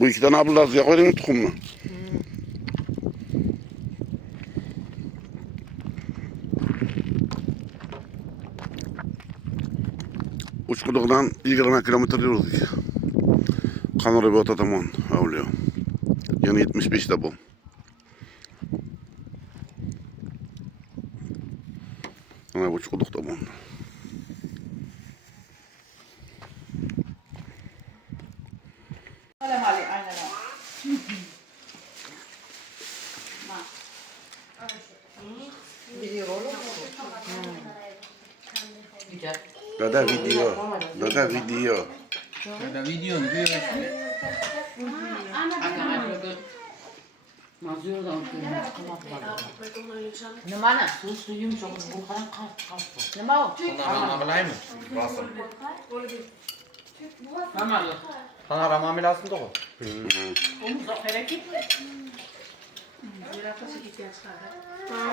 Bu iki tane ablalarıya koydun tuxumni. Uçquduqdan 20 kilometr yürüdük. Qanrabota tomon avliyo. Yana 75 da bu. Ana uçquduq tomon. Dada video. Dada video. Ada videonu görüyorsun. Nimana? Susu yumuşak bu kadar kalk. Nima o? Sana bilay mı? Basın. Mama. Sana rama milasın da o. Onu da fereki.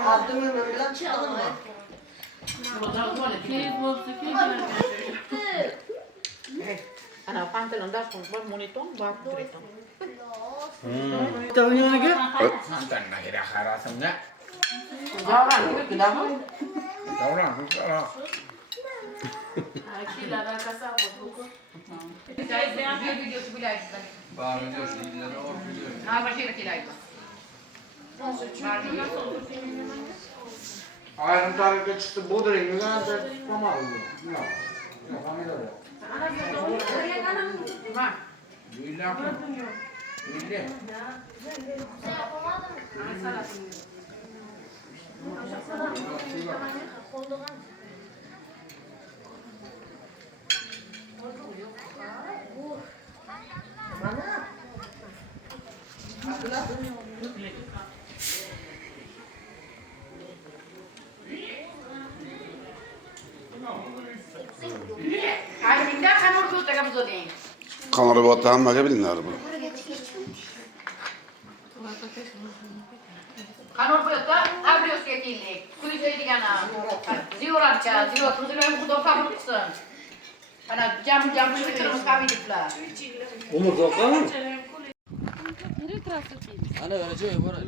Abdümün önünden çıkalım mı? Ana pantolon da konuşma monitor bak direkten. Nanti nak kira kharasam ya. Jalan itu kenapa? Daulah, salah. Baru dia sudah ada orang video. Apa sih kira itu? Ayağın tarihte çıktı bu da rengi zaten tutmamalı. Ya, kamera yok. Ma. Böyle yapma. Böyle. Ay minda kan ordu tega bezodin. Qanrabota hammaga bilinadi bu. Kan ordu yotta abrios yetillik. Kuylaydigana. Ziyoratcha, ziyorat qilgan xudo qabul qilsin. Ana jam bitirimiz qabidiblar. Umur to'qqa mı? Nereye transfer edeyim? Ana vereceğim bana.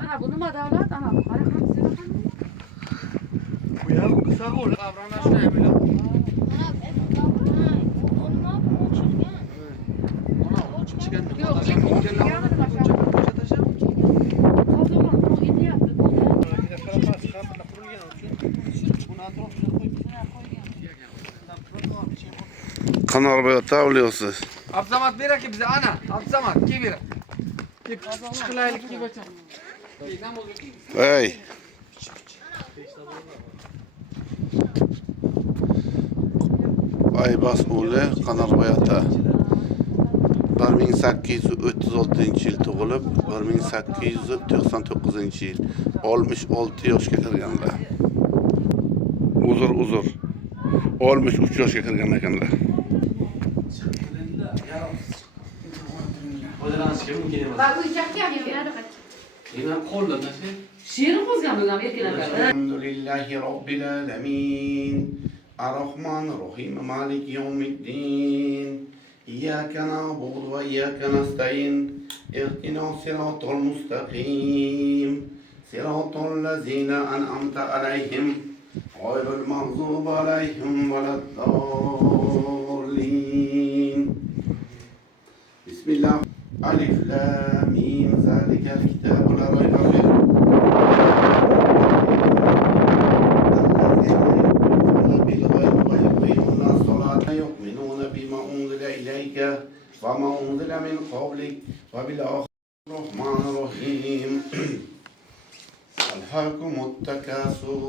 Ana bu nima davlat? Ana bu qara qamisi. Bu ya kısa kol. Kavramlar şuna böyle. Ona uçup çıkan. Yok, Taşan yok, gel lan. Taşan. Kazılan bu indi yaptı bu da. Qanrabota avliyosi. Abzamat ver ki bize ana. Abzamat kibir. Kip çıkılaylık gibi açalım. Hey. Aybas o'g'li Qanrabota 1836-yil tug'ilib, 1899-yil 66 yoshga kirganlar. Uzr. 63 yoshga kirgan ekanlar. Bak uyacak ya yani. Şiirin qo'zgan bo'lgan erkaklar. Alhamdulillahi robbil alamin. Ar-Rahmanir Rahim. Maliki yawmiddin. İyyâke na'budu ve iyyâke nestaîn. İhdinas sıratal mustaqim. Sıratal lezîne en'amte aleyhim. Gayril mağzûbi aleyhim veleddâllîn. Bismillah. Alif lam mim. Zâlikel kitâbu lâ raybe fîh. يؤمنون بما أنزل إليك وما أنزل من قبلك وبالآخرة الرحمن الرحيم ألهاكم التكاثر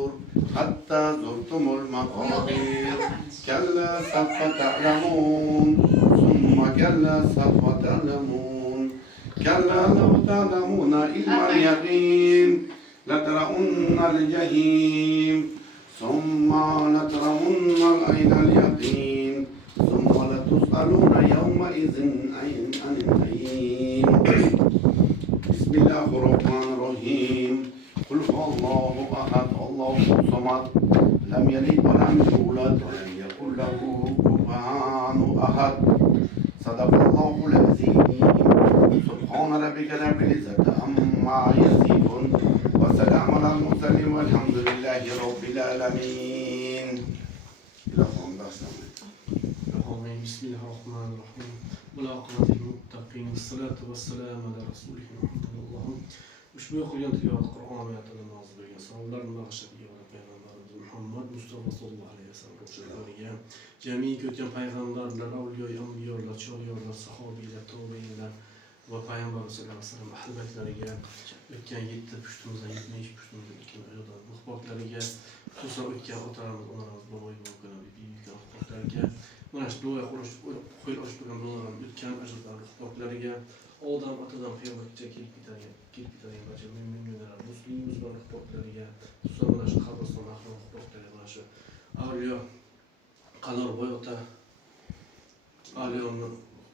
حتى زرتم المقابر كلا سوف تعلمون ثم كلا سوف تعلمون كلا لو تعلمون علم اليقين لترون الجحيم ثم لترون العين اليقين ثم لتسألون يومئذ عن النعيم بسم الله الرحمن الرحيم قل هو الله أحد الله الصمد لم يلد ولم يولد ولم يكن له كفوا الرحمن أحد صدق الله العظيم سبحان ربك رب العزة عما يصفون وسلام على المرسلين والحمد لله رب العالمين. بسم الله الرحمن الرحيم والعاقبة للمتقين والصلاة والسلام على رسوله محمد اللهم ushbu o'qigan tilovat Qur'on oyatidan nozil bo'lgan savollarni bag'ishlab payg'ambarimiz Muhammad Mustafa sallallohu alayhi vasallam o'qishlarga jamiki o'tgan payg'ambarlar, avliyo, ambiyolar, choriylar, sahobiylar, tobiinlar va payg'ambarimiz sallallohu alayhi vasallam ahli baytlariga o'tgan 7 pushtimizdan 70 pushtimizdan o'tgan ayollar muxbotlariga xususan o'tgan otalarimiz, onalarimiz, boboy bo'lganlar, buyuk muxbotlariga mana shu duo qo'yib ochgan duolarni o'tgan ajdodlar muxbotlariga odam otadan qiyomatgacha kelib ketadigan barcha mo'minlar, musulmonlar muxbotlariga xususan mana shu qabriston mahrum muxbotlariga mana shu avliyo Qalorboy ota avliyoni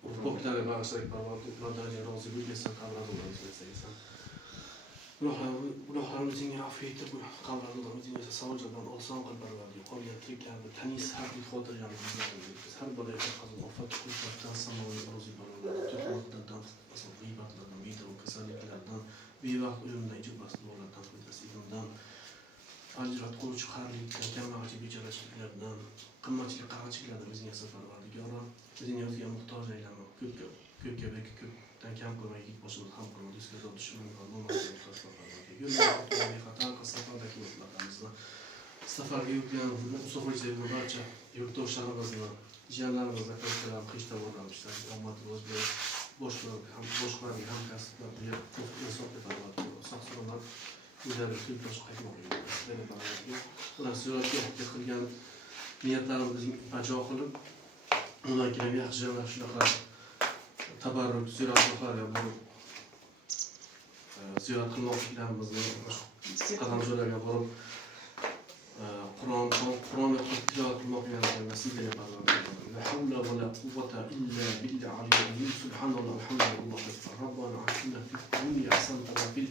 muxbotlariga bag'ishlab Parvardigordan rozi bo'lgan qabrini o'zingizdan gunohlarimizni afv etib, qabrimizni savoblardan oson qilib Parvardigor qolgan tiriklarni tanis haqli xotirjamlikni har bir qazo ofat kulfatdan samoviy rozi bo'lganlardan g'iybatlardan, bid'at kasalliklardan, bevaqt o'limdan, ijobasizliklardan, foydasizliklardan, ajrat qiluvchi xarlikdan, kambag'alchilik, bechorachiliklardan, qimmatchilik, qarg'achiliklardan o'zingga Parvardigor, o'zingga o'ziga muhtoj aylama, ko'pdan kam qilmay yigit boshimiz ham qilma, do'stlar dushmanlar noma'lum safarga yurgan musofachilarni barcha yurtdoshlarimizni, jiyanlarimizni, qo'shnilarimizni qishda bo'lganlar, omadli o'zbek boshqalarning hamkasblariga insof etadi. Sog'-salomat o'zlari yurtdosh qaytmoqligiga, ular ziyoratga qilgan niyatlarimizni bajo qilib, undan keyin yaxshi shunaqa tabarruk ziyoratlarga borib ziyorat qilmoqchilarimizni qadam joylarga borib Qur'on o'qib tilovat qilmoqchilarga nasib eta Parvardigor. La havla va la quvvata illa billahi aliyyil subhanallohi walhamdulillahi robbana atina fid dunya hasanatan va fil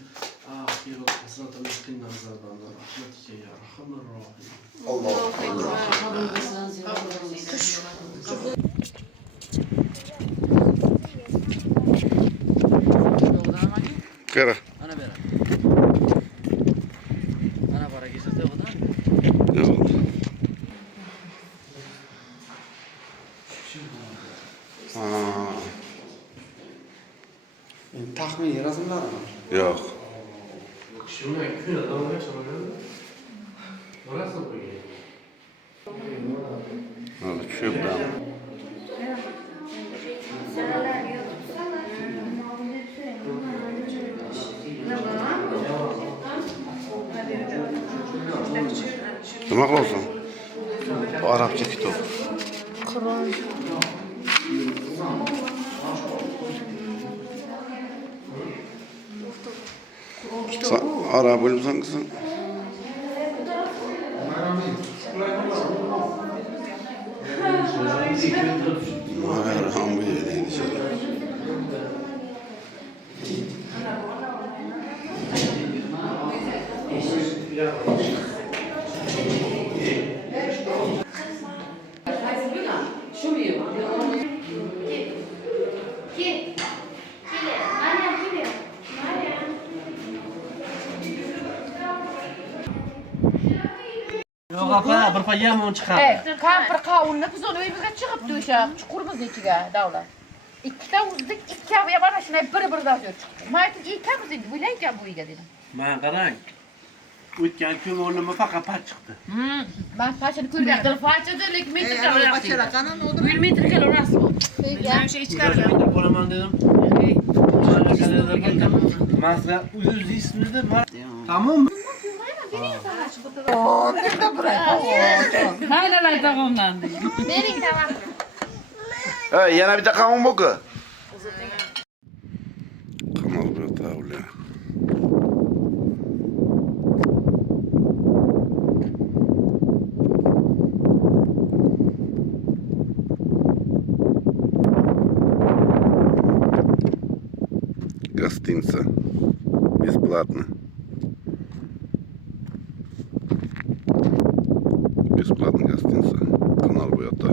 oxirati hasanatan va qina azaban nar rahmatika ya arhamar rohim. Allohu Kara. Ana bera. Ana bara geçirse o da. Yok. Tahmin rasmlarmi? Yok. Shunga kun adamga chiroyli. Rasm qo'ygan. Hadi çöpten. Nima qilasan? Bu arabcha kitob. Qur'on. Sen arab bilmisan kızım? Merham bu yediğin dışarı. Yo'q apa, bir payam chiqar. Kampir qovunni biz uni uyimizga chiqibdi o'sha chuqurimiz ichiga davlat. Ikkita uzdik, ikki aviya mana shunday bir-biridan chiqdi. Men aytdim, ikkamiz endi o'ylaykan bu uyga dedim. Men qarang. O'tgan kun o'rnimga faqat pat chiqdi. Men pachini ko'rgandim. Pachida lekin metr qaramoqda. 1 metr kelorasi bu. Men o'sha ichkarida Qo'laman dedim. Masga o'zingizmidi? Tamam. Haylalar tag'omlandi. Bering tamam. Yana bitta qavun bu ku. Kanal bir tavla. Гостиница. Бесплатно. Бесплатная гостиница. Канал Буята.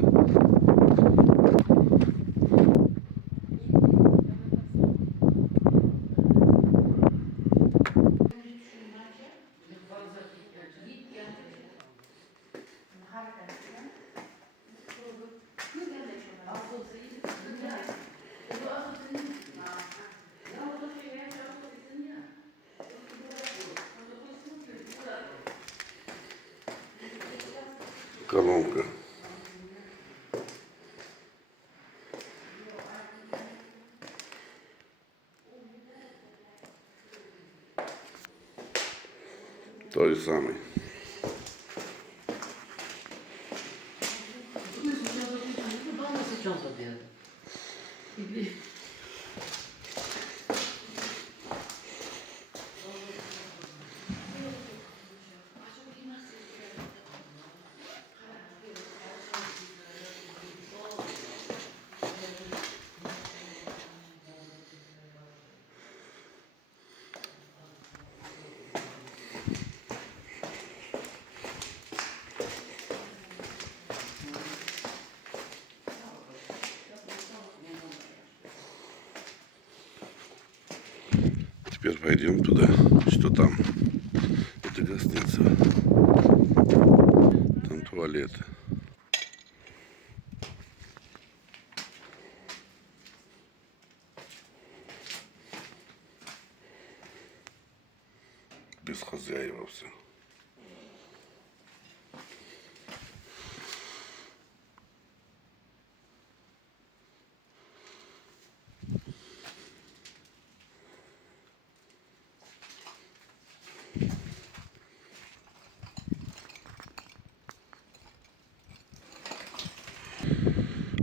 Колонка. Той же самый. Теперь пойдем туда. Что там? Это гостиница. Там туалет. Без хозяева все.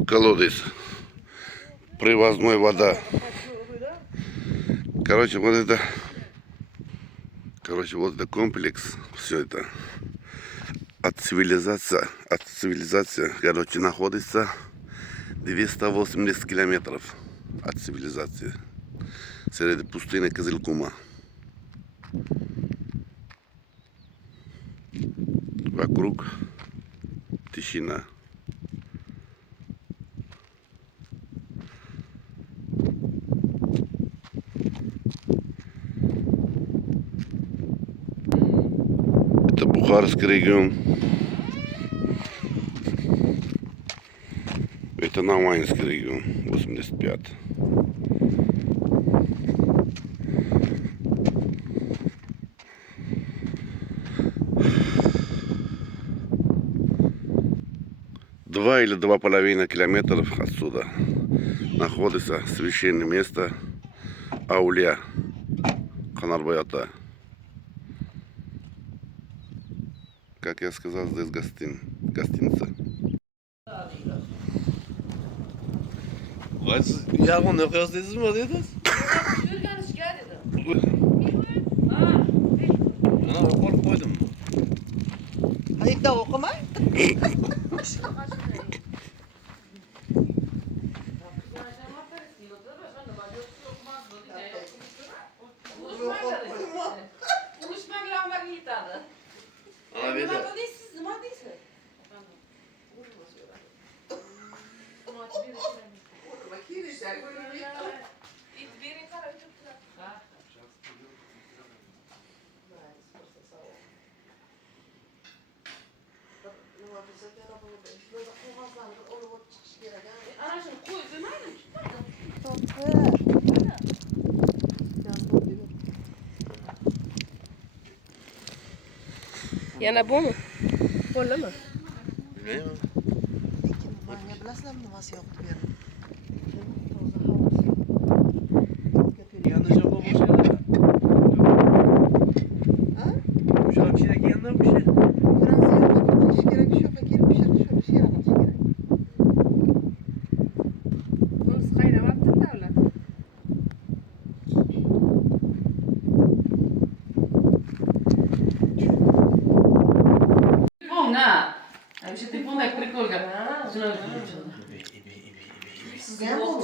Колодец. Привозной вода. Короче, вот это комплекс. Все это от цивилизации, короче, находится 280 километров от цивилизации. Среди пустыни Кызылкума. Вокруг тишина. Это Бухарский регион. Это Наваинский регион, 85. Два или 2,5 километров отсюда находится священное место Аулия Канарбай-Ата. Как я сказал, здесь гостиница. Ya onu kıyasladınız mı dediniz? Ana okul koydum. Hadi de okuma. Ana bir de. Yana bu mu? Kolla mı? Bilmiyorum. Manga bilasizlarmi nimasi yoqdi bu yerda? Yanlış yapma bu şeyler. Ha? Şöyle bir şeyler yanında bir şey. Biraz yoqib qilish kerak, shu yoqqa kelib pishirish kerak. Bunisi qaynamabdi davlat. Telefona. Aí você telefona é prikoliga. Sizga ham bu?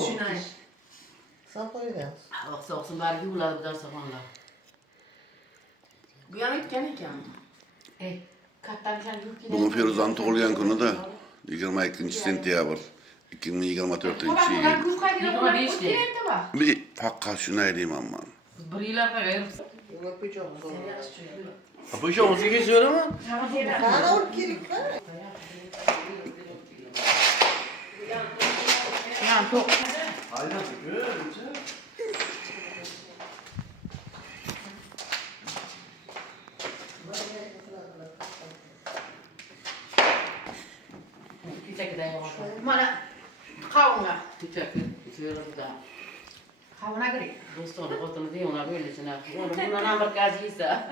Sen qo'ygansiz. Oqsa oqsa bari yuvladi bu darsaxonlar. Bu ham aytgan ekan. Kattamışan yurt Bugün Firuza'nın tug'ilgan kuni da 22 sentyabr. 2024 Ulan şey. bunlar kuz kaybıyla Bir bunlar de kuz işte. değil mi bak? Bir hakka şuna edeyim aman. Bırıyla kayar. Yapacağım sonra. Bu işe omuz geçiyor ama. Bana ol kirikler. Yani çok. Aynen. Küçük de yavaş. Bana kavuna. Küçük. Küçük da. Kavuna göre. Dostum otunu diye ona böyle içine. Onu bundan ambar gazıysa.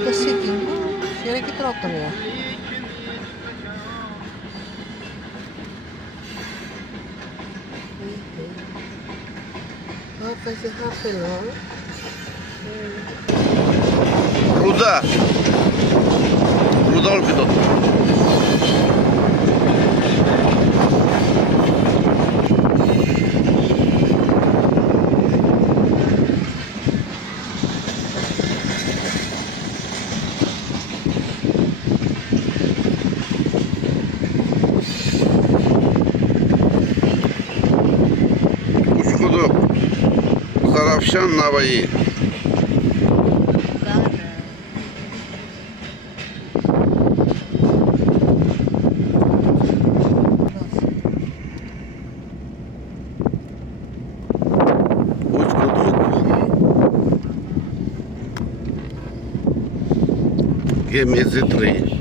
Ito sitting ko. Sira ki tropa niya. Kasi hapel no? Ruda. Ruda oldu. Uçkudu. Zarafşan Navayı. Uçkudu. Gemezi 3.